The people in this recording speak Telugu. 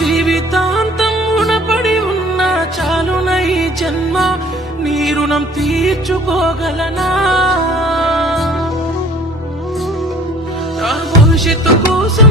జీవితాంతం రుణపడి ఉన్న చాలున ఈ జన్మ నీ రుణం తీర్చుకోగలనా? భవిష్యత్తు కోసం